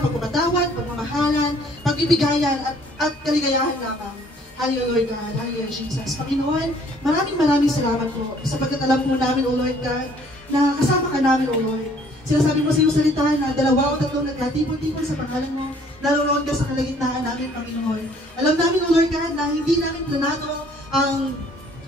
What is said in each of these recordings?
pagpapatawad, pagmamahalan, pagbibigayan, at kaligayahan lamang. Hallelujah, Lord God. Hallelujah, Jesus. Panginoon, maraming salamat po sapagkat alam po namin, O Lord God, na kasama ka namin, O Lord. Sinasabi mo sa iyong salita na 2 o 3 nagkatipon-tipon sa pangalan mo, naroon ka sa kalagitnaan namin, Panginoon. Alam namin, O Lord God, na hindi namin planado ang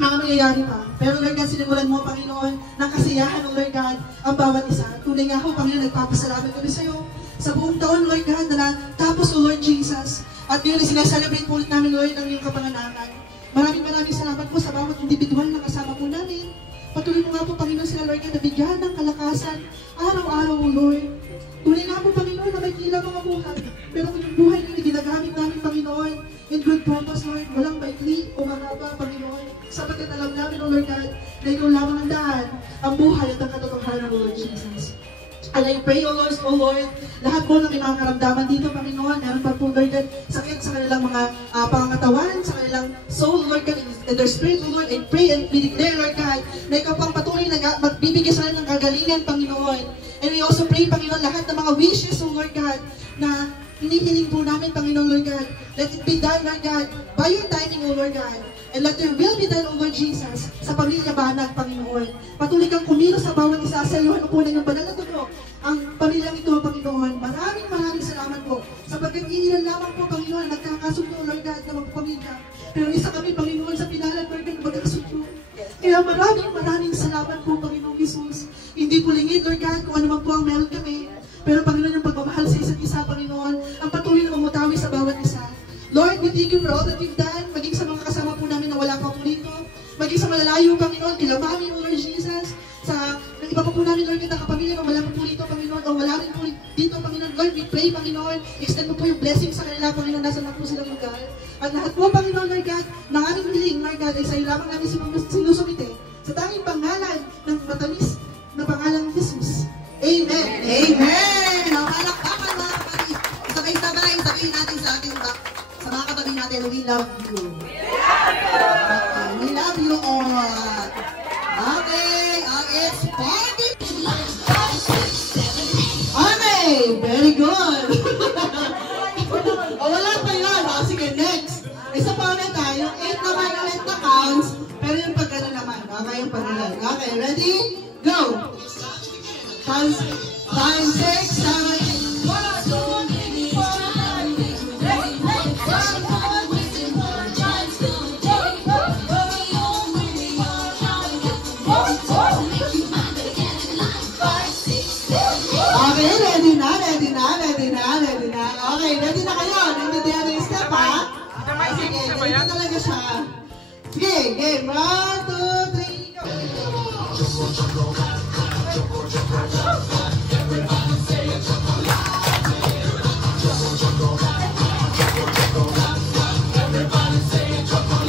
mga mangyayari pa. Pero Lord God, sinimulan mo, Panginoon, ng kasiyahan, O Lord God, ang bawat isa. Tunay nga ako, Panginoon, nagpapasalamat kami sa iyo sa buong taon, Lord God, na natapos, O Lord Jesus. At yun, sinaselebrate po ulit namin, Lord, ang iyong kapanganakan. Maraming salamat po sa bawat individual na kasama po namin. Patuloy mo nga po, Panginoon, sila, Lord God, na bigyan ng kalakasan araw-araw, O Lord. Tunay nga po, Panginoon, na may kilang mga buhay. Pero kung yung buhay nila ginagamit namin, Panginoon, in good purpose, Lord, walang maikli o mahaba, Panginoon. Sapagkat alam namin, O Lord God, na ikaw lamang ang daan, ang buhay at ang katotohanan, O Lord Jesus. And I pray, O Lord, lahat po ng mga karamdaman dito, Panginoon, meron pa po, Lord God, sakit sa kanilang mga pangangatawan, sa kanilang soul, Lord God, in their spirit, O Lord, I pray and we declare, Lord God, na ikaw pang patuloy na magbibigay sa kanila ng kagalingan, Panginoon. And we also pray, Panginoon, lahat ng mga wishes, O Lord God, na hinihiling po namin, Panginoon, Lord God, let it be done, Lord God, by your timing, O Lord God. And let your will be done, O Lord Jesus, sa pamilya Banag, Panginoon. Patuloy kang kumilos sa bawat isa sa iyo, po na yung banal na tugo, ang pamilyang ito, Panginoon. Maraming salamat po. Sapagkat iilan lamang po, Panginoon, nagkakasundo, Lord God, na magpamilya. Pero isa kami, Panginoon, sa pinalan, Lord God, magkakasundo. Kaya maraming salamat po, Panginoon Jesus. Hindi po lingid, Lord God, kung ano man po ang meron kami. Pero, Panginoon, yung pagmamahal sa isa't isa, Panginoon, ang patuloy na umutawi sa bawat isa. Lord, we thank you for all that you've done, maging sa mga kasama po namin na wala pa po dito, maging sa malalayo, Panginoon, kila Mami, O Lord Jesus, sa iba pa po namin, Lord, kita kapamilya na wala pa po dito, Panginoon, o wala rin po dito, Panginoon. Lord, we pray, Panginoon, extend mo po yung blessing sa kanila, Panginoon, nasa na po silang lugar. At lahat po, Panginoon, Lord God, ng aming hiling, Lord God, ay sa iyo lamang namin sinusumite sa tanging pangalan ng matamis na pangalan ng Jesus. Amen! Amen! Palakpakan mga kapatid. Sabay-sabay, sabihin natin sa ating sa mga katabi natin, we love you. We love you all. Okay, it's party! Okay, very good. Wala pa yun. Sige, next. Isa pa ulit tayo. 8 naman ulit na counts, pero yung pagkano naman. Okay, yung pagkano. Okay, ready? Go! 5, 6, 7, 8. 1, 2, 3, 4, 5, 6, 7, 8. Okay, ready na. Okay, ready na kayo. Naintindihan na yung step, ha? Sige, ganito talaga siya. Sige, game. 1, 2, 3, go! Everybody say it, chocolate. Everybody say it, chocolate.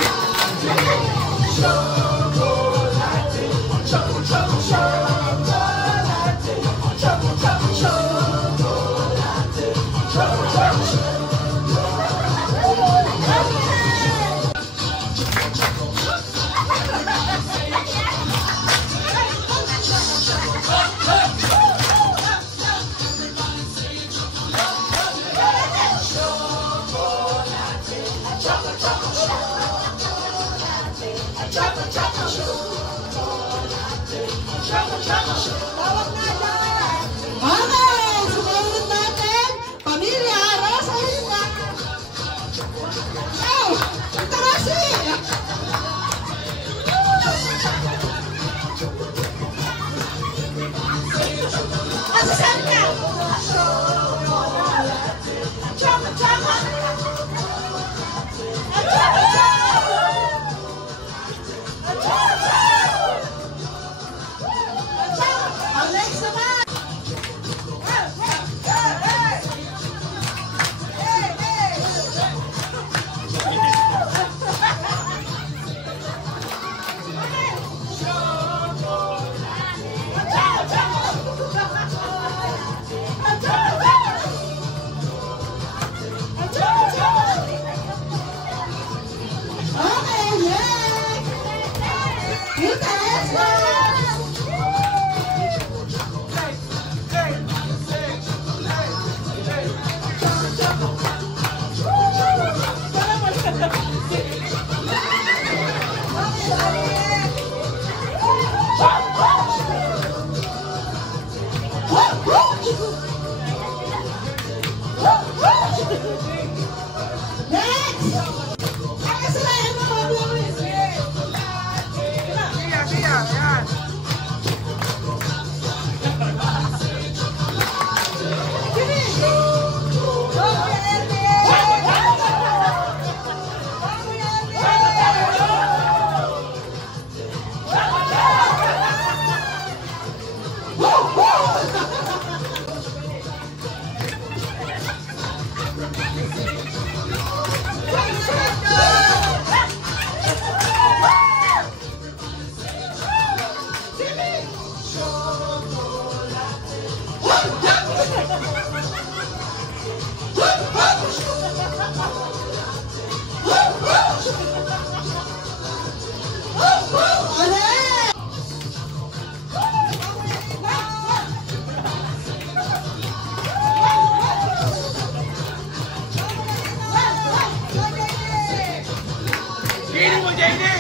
mo, JD!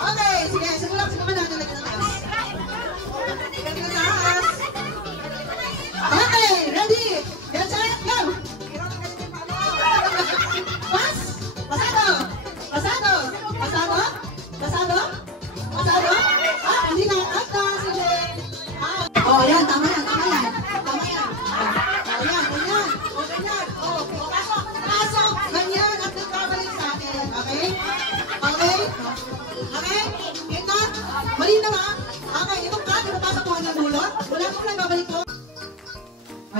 Okay, sige, simulan natin lagi ng taas. Lagi ng taas.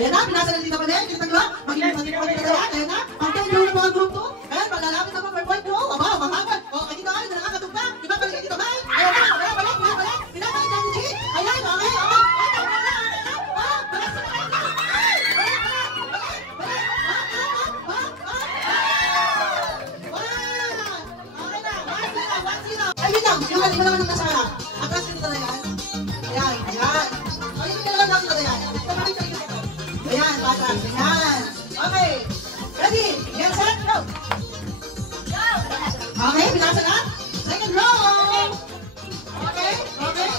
Ayan na, pinasa na dito pa din. Kita nyo, magiging pagkakatayan. Ayan na, pantay nyo na mga grupo. Ayan, malalapit na po, point nyo. Aba, mahagod. O, ay dito, ay, nakakatugba. Ibabalik dito, bay. Ayan na, balik. Pinabalik na si G. Ayan, okay. Ayun lang, yung hali mo naman ng kasara. Atras ka dito na yan. Ayan. Ayun ka naman dito na yan. Ayan, patras. Ayan. Okay. Ready? Get set, go. Okay, pinasa na. Second row. Okay.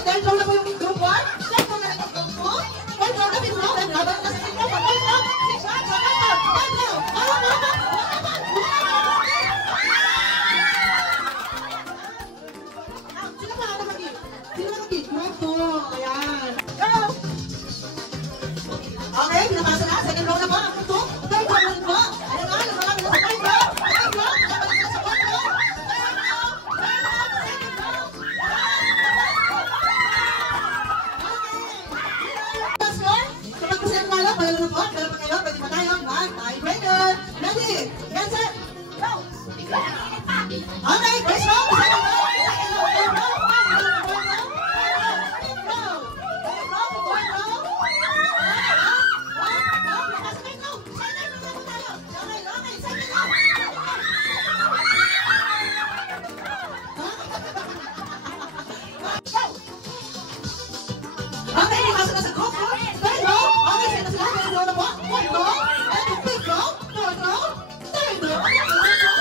Third row na po yung group 1. Third row na yung group 2. Fourth row na fifth row. Then rubber na second row. Fourth row. Sixth row. Seventh row. Okay, pinapasa na. Second row na po. Ang ito. Third row na po. Ayan na. Lumalapit na sa third row. Third row. Lumalapit na sa fourth row. Third row. Second row. Okay. Last row. Kapag pasaya na lang, pala na po. Pero pa kayo, pwede pa tayo. Tiebreaker. Ready? Get set. Go. Okay, first row. Second row. Second row. Third row. Okay, pasok na sa group 4. Third row. Okay, sino sila? Third row na po. Fourth row. And the fifth row. Fourth row. Third row. Second row.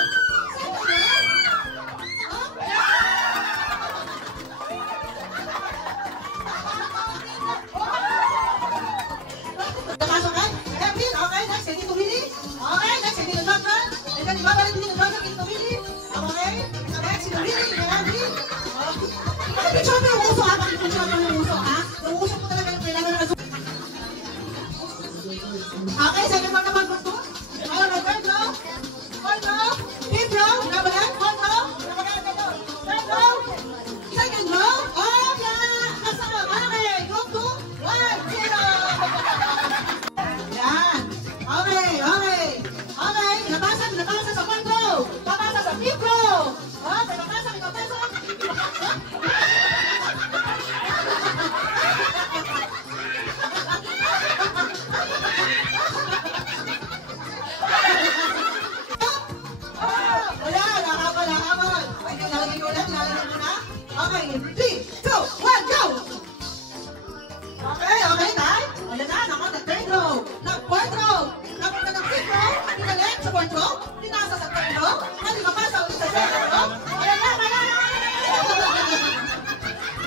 Napasok ka? Kevin, okay, next. Hindi tumili. Okay, next. Hindi nagbagan. And then, ibabalik hindi nagbagan. Hindi tumili. Okay, next. Hindi tumili. Hindi picture mo yung uso, ha? Picture mo yung uso, ha? Yung uso mo talaga yung kailangan na. Okay, second row naman po ito. Alright, third row. Fourth row. Fifth row. Nabalan. Fourth row. Nabalan ito. Third row. Second row. Oh, yeah. Kasama. Okay, group 2. 1, 0. Yan. Okay. Napasa sa fourth row. Papasa sa fifth row. Okay, papasa. Okay, 3, 2, 1, go! Okay, time. Ayan na, nako, the third row. Fourth row. Napunta ng fifth row. Pinalik sa fourth row. Pinasa sa third row. At ipapasa ulit sa second row. Ayan na.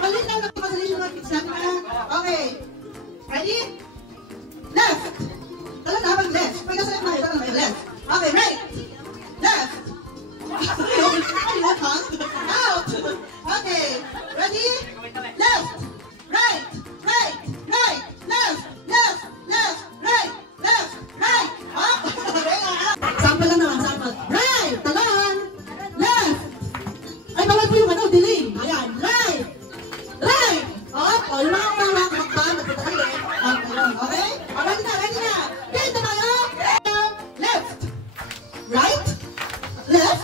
Malit lang na pag-solution ng kids natin na. Okay. Ready? Left. Tala na, mag-left. Pwede sa left na. Tala na, left. Okay, right. Left. Out. Okay. Ready? Left. Right. Left. Right. Up. Sample lang naman, sample. Right. Talaan. Left. Ay, bawal po yung delay. Ayan. Right. Up. O, yung mga kamakba, nagpatali. Okay? Ready na. Pwede tayo. Left. Right. Left.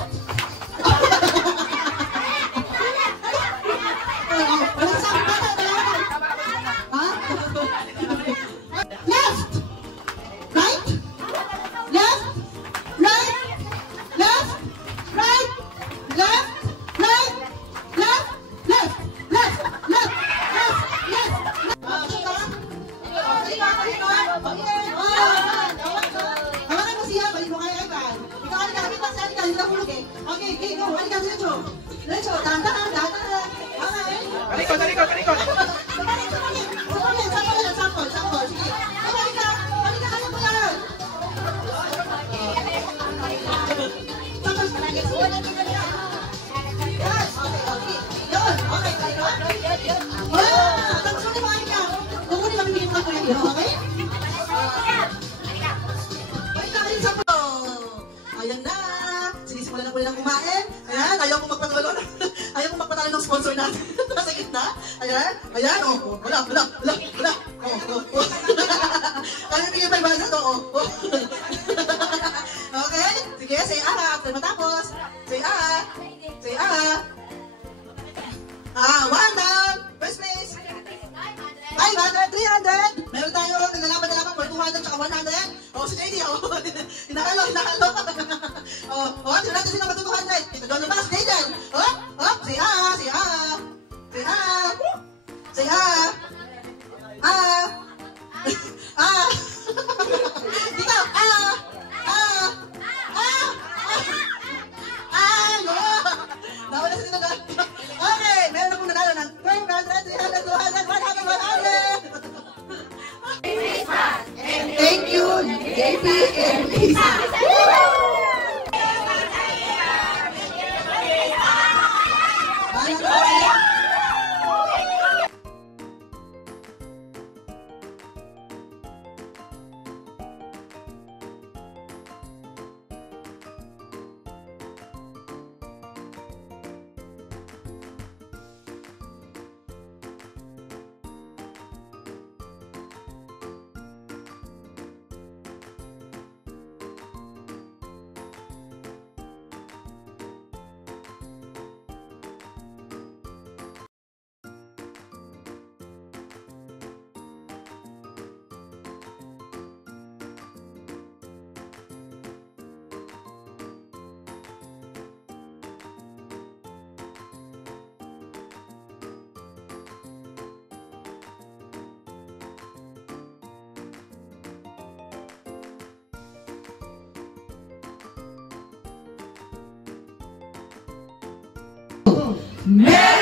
Okay, go. Halika, diretso. Dahan-dahan. Okay. Talikod. Sample. Sige. Halika, kaya mo yan. Yes, okay. Yun, okay, talikod. Tapos mo naman ka. Huwag mo nila bibigyan ka ko yan, okay? Halika, sample. Ayan na. Sinisimulan na po nilang kumain. Ayan, ayaw kong magpatalo ng sponsor natin. Nasa gitna. Ayan. Wala. Kaya bigyan 500. 200, tsaka 100. O, si JD, o. Hinahalo. O, tingnan natin sino mag 200. Ito doon naman, si Jaden. O, say ha. Dito, no. Nawala si Tito Don. Okay, meron na pong nanalo ng 200, 300, 200, 100. Thank you, JP and Lisa. Merry